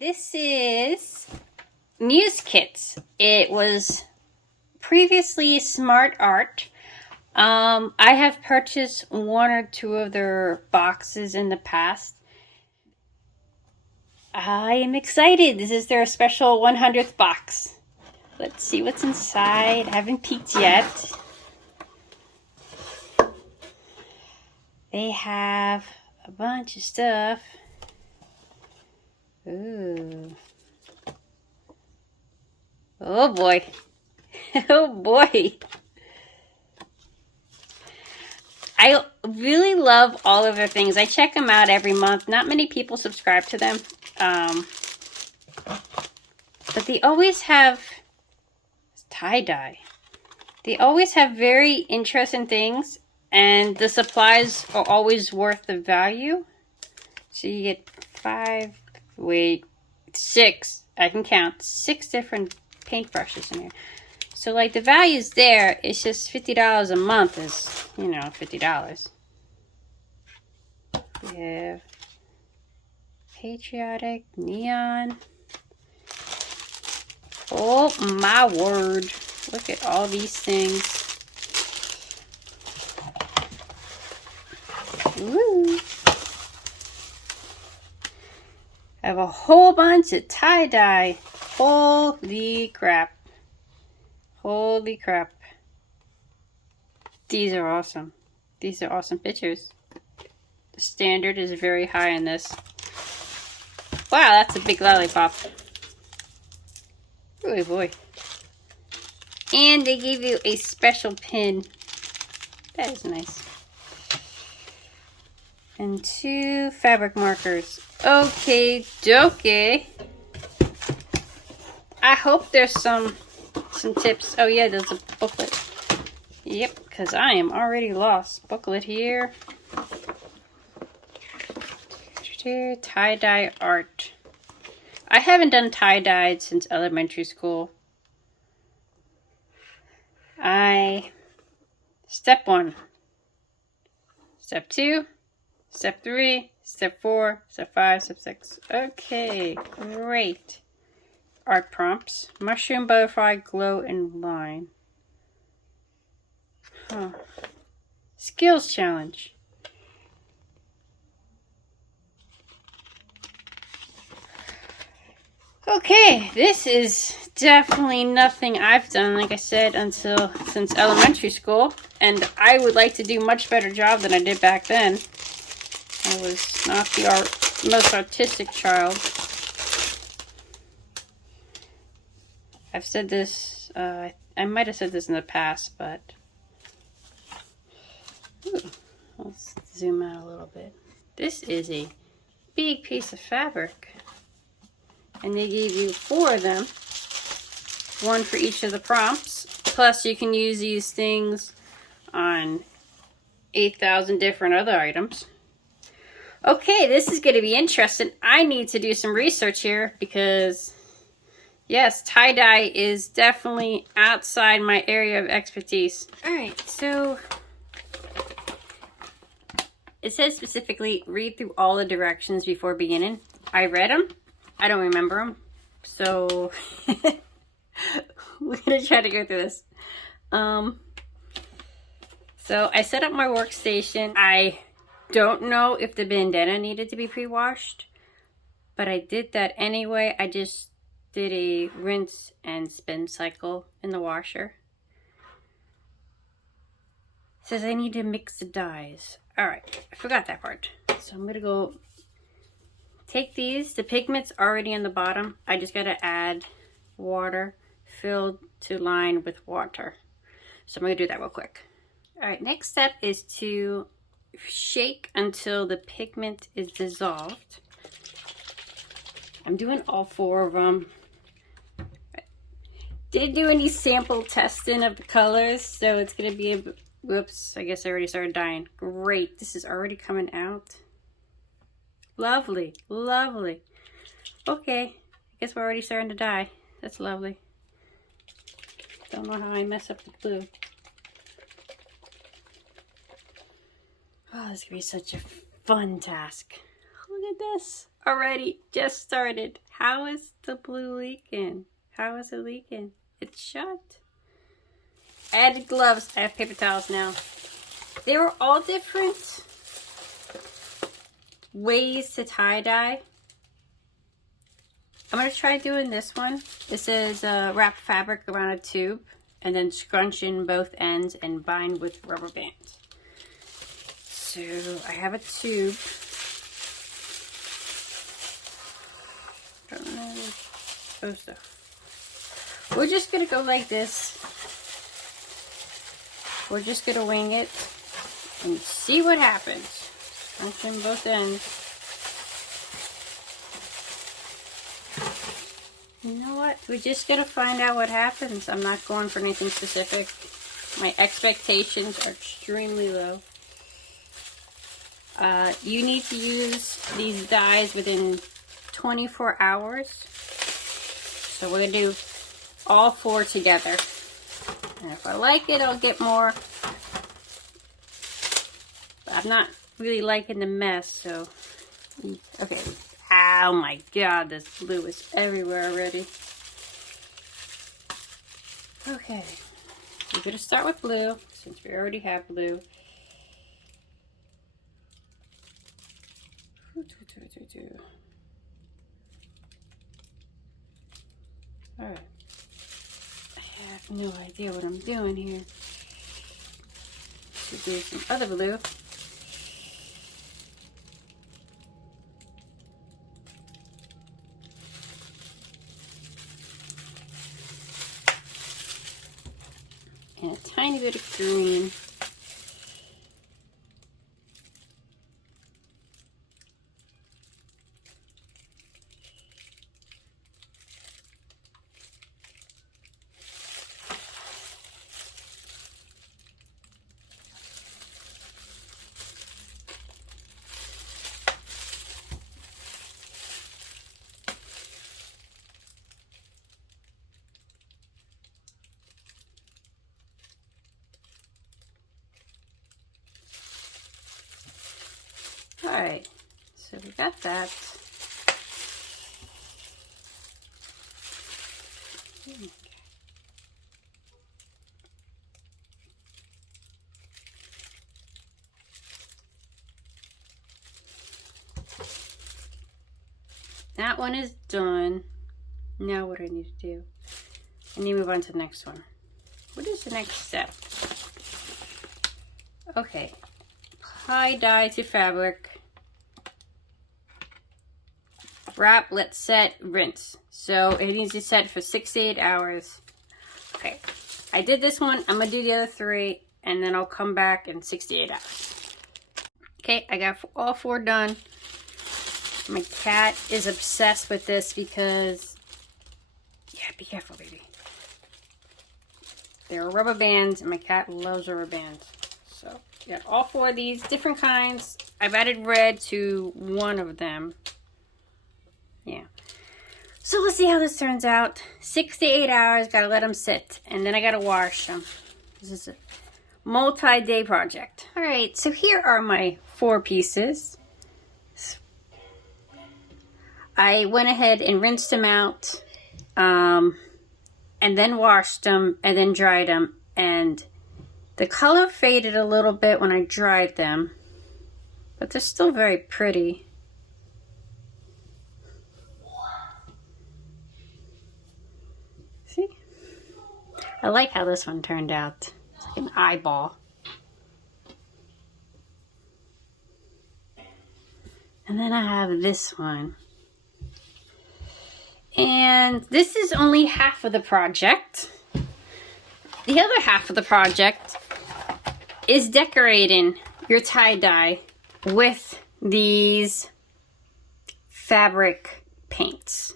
This is Muse kits. It was previously Smart Art. I have purchased one or two of their boxes in the past. I am excited. This is their special 100th box. Let's see what's inside. I haven't peeked yet. They have a bunch of stuff. Ooh. Oh boy. Oh boy. I really love all of their things. I check them out every month. Not many people subscribe to them. But they always have tie-dye. They always have very interesting things. And the supplies are always worth the value. So you get 6. I can count 6 different paintbrushes in here. So like the value's there. It's just $50 a month is, you know, $50. We have patriotic, neon. Oh my word. Look at all these things. Ooh. I have a whole bunch of tie-dye. Holy crap. Holy crap. These are awesome. These are awesome pictures. The standard is very high in this. Wow, that's a big lollipop. Oh boy. And they gave you a special pin. That is nice. And 2 fabric markers. Okay, dokie. I hope there's some tips. Oh yeah, there's a booklet. Yep, because I am already lost. Booklet here. Tie-dye art. I haven't done tie-dye since elementary school. Step 1. Step 2. Step 3, step 4, step 5, step 6. Okay, great. Art prompts. Mushroom, butterfly, glow, and line. Huh. Skills challenge. Okay, this is definitely nothing I've done, like I said, since elementary school. And I would like to do a much better job than I did back then. I was not the most artistic child. I've said this, I might have said this in the past, but let's zoom out a little bit. This is a big piece of fabric. And they gave you 4 of them. 1 for each of the prompts. Plus you can use these things on 8,000 different other items. Okay, this is going to be interesting. I need to do some research here because, yes, tie-dye is definitely outside my area of expertise. Alright, so it says specifically, read through all the directions before beginning. I read them. I don't remember them. So, we're going to try to go through this. So, I set up my workstation. I don't know if the bandana needed to be pre-washed, but I did that anyway. I just did a rinse and spin cycle in the washer. It says I need to mix the dyes. Alright, I forgot that part. So I'm gonna go take these. The pigment's already on the bottom. I just gotta add water filled to line with water. So I'm gonna do that real quick. Alright, next step is to shake until the pigment is dissolved. I'm doing all 4 of them. Didn't do any sample testing of the colors, so it's gonna be a whoops, I guess I already started dyeing. Great, this is already coming out. Lovely, lovely. Okay, I guess we're already starting to dye. That's lovely. Don't know how I mess up the blue. Oh, this is gonna be such a fun task. Look at this. already just started. How is the blue leaking? How is it leaking? It's shut. I added gloves. I have paper towels now. They were all different ways to tie-dye. I'm going to try doing this one. This is wrap fabric around a tube and then scrunch in both ends and bind with rubber band. So I have a tube. Don't know if it's supposed to. We're just going to go like this. We're just going to wing it and see what happens. Scrunch in both ends. You know what? We're just going to find out what happens. I'm not going for anything specific. My expectations are extremely low. You need to use these dyes within 24 hours. So we're going to do all 4 together. And if I like it, I'll get more. But I'm not really liking the mess, so... Okay. Oh my god, this blue is everywhere already. Okay. We're going to start with blue, since we already have blue. Alright. I have no idea what I'm doing here. Should do some other blue. And a tiny bit of green. Alright, so we got that. That one is done. Now what do I need to do? I need to move on to the next one. What is the next step? Okay. Apply dye to fabric. Wrap, let set, rinse. So it needs to set for 6 to 8 hours. Okay. I did this one. I'm going to do the other 3. And then I'll come back in 6 to 8 hours. Okay. I got all 4 done. My cat is obsessed with this because... Yeah, be careful, baby. There are rubber bands, and my cat loves rubber bands. So, yeah, all 4 of these, different kinds. I've added red to one of them. Yeah. So let's see how this turns out. 6 to 8 hours, gotta let them sit. And then I gotta wash them. This is a multi-day project. Alright, so here are my 4 pieces. I went ahead and rinsed them out. And then washed them and then dried them, and the color faded a little bit when I dried them, but they're still very pretty. See? I like how this one turned out. It's like an eyeball. And then I have this one. And this is only half of the project. The other half of the project is decorating your tie-dye with these fabric paints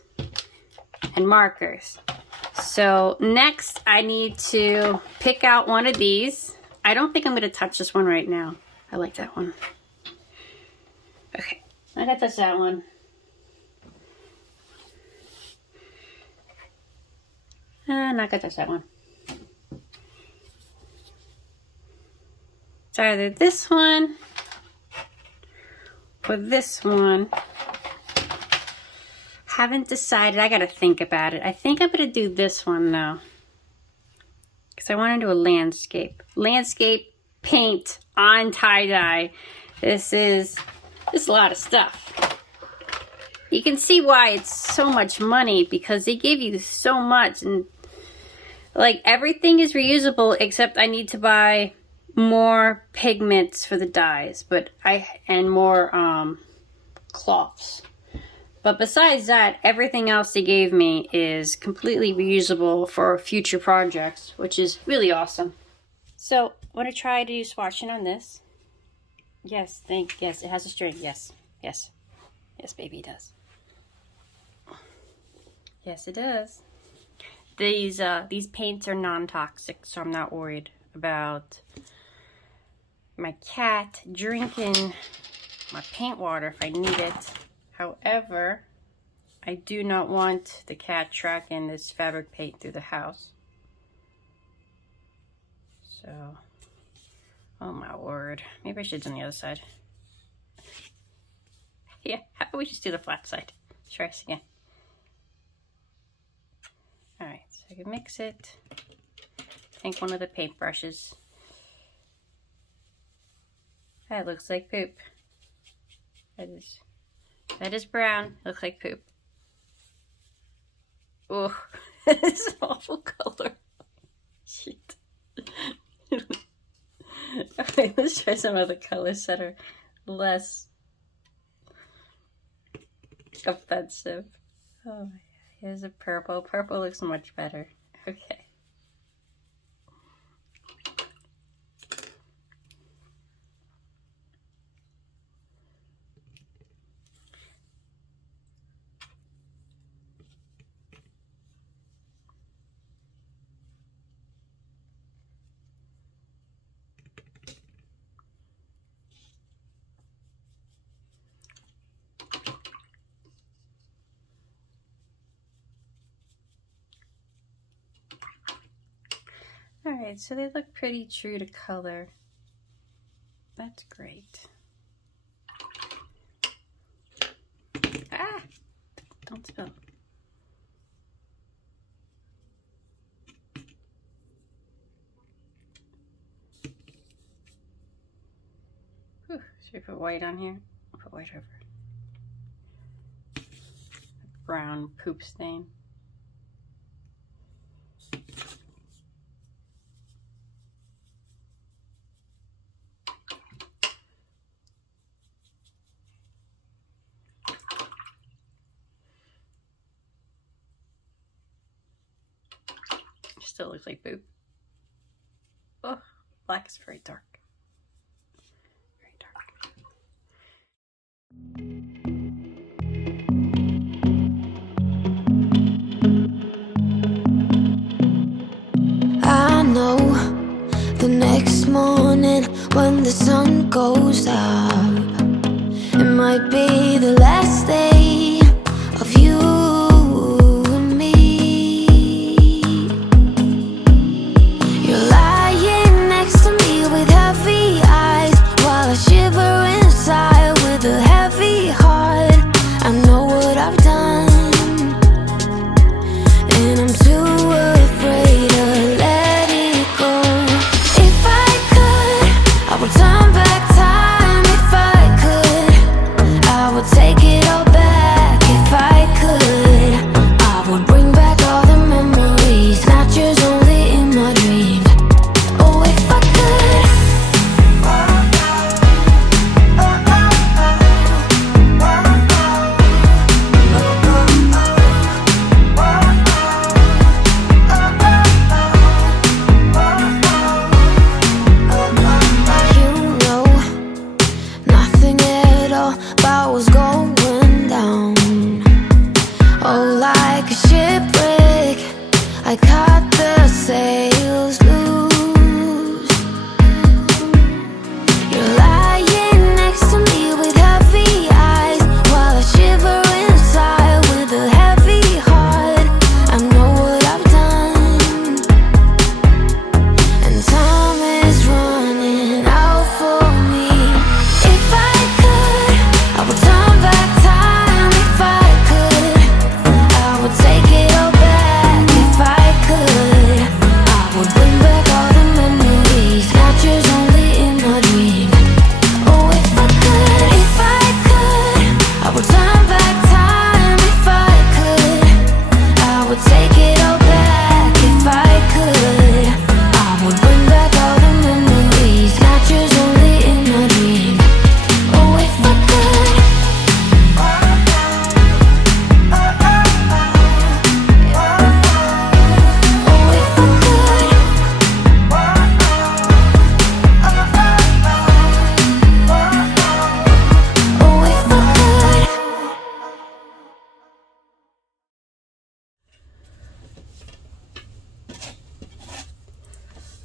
and markers. So next I need to pick out one of these. I don't think I'm going to touch this one right now. I like that one. Okay, I got to touch that one. Not gonna touch that one. It's either this one or this one. Haven't decided. I gotta think about it. I think I'm gonna do this one though, because I want to do a landscape. Landscape paint on tie-dye. This is a lot of stuff. You can see why it's so much money, because they give you so much, and like everything is reusable except I need to buy more pigments for the dyes, and more cloths. But besides that, everything else they gave me is completely reusable for future projects, which is really awesome. So I'm going to try to do swatching on this. Yes, yes, it has a string. Yes, yes. Yes, baby, it does. Yes, it does. These paints are non-toxic, so I'm not worried about my cat drinking my paint water if I need it. However, I do not want the cat tracking this fabric paint through the house. So, oh my word. Maybe I should do it on the other side. Yeah, how about we just do the flat side? Try this again. Alright, so I can mix it. Take one of the paint brushes. That looks like poop. That is brown. Looks like poop. Oh, this is awful color. Shit. Okay, let's try some other colors that are less offensive. Oh my god, here's a purple. Purple looks much better. Okay. Alright, so they look pretty true to color. That's great. Ah! Don't spill. Whew. Should we put white on here? I'll put white over. Brown poop stain. Still looks like poop. Oh, black is very dark. Very dark. I know the next morning when the sun goes up, it might be the last day of you and me. You're lying next to me with heavy eyes, while I shiver inside with a heavy heart. I know what I've done, and I'm too afraid to let it go. If I could, I would turn back time. If I could, I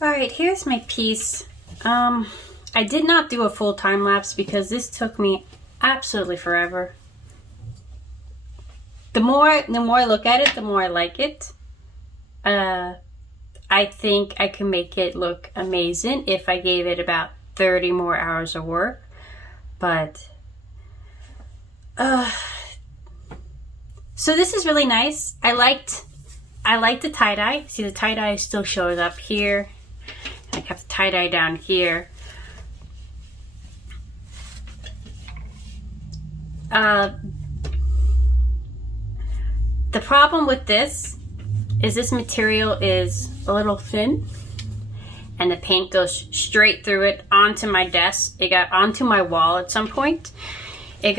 Alright, here's my piece. I did not do a full time lapse because this took me absolutely forever. The more I look at it, the more I like it. I think I can make it look amazing if I gave it about 30 more hours of work. But so this is really nice. I liked the tie-dye. See, the tie-dye still shows up here. I have the tie-dye down here. The problem with this is this material is a little thin and the paint goes straight through it onto my desk. It got onto my wall at some point. It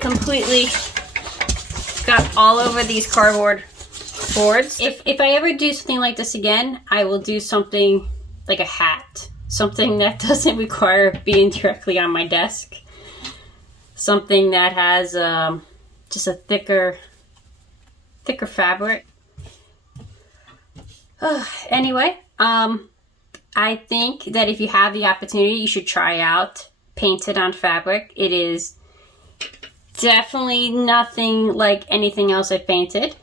completely got all over these cardboard boards. If I ever do something like this again, I will do something like a hat. Something that doesn't require being directly on my desk. Something that has just a thicker fabric. Anyway, I think that if you have the opportunity, you should try out painted on fabric. It is definitely nothing like anything else I've painted.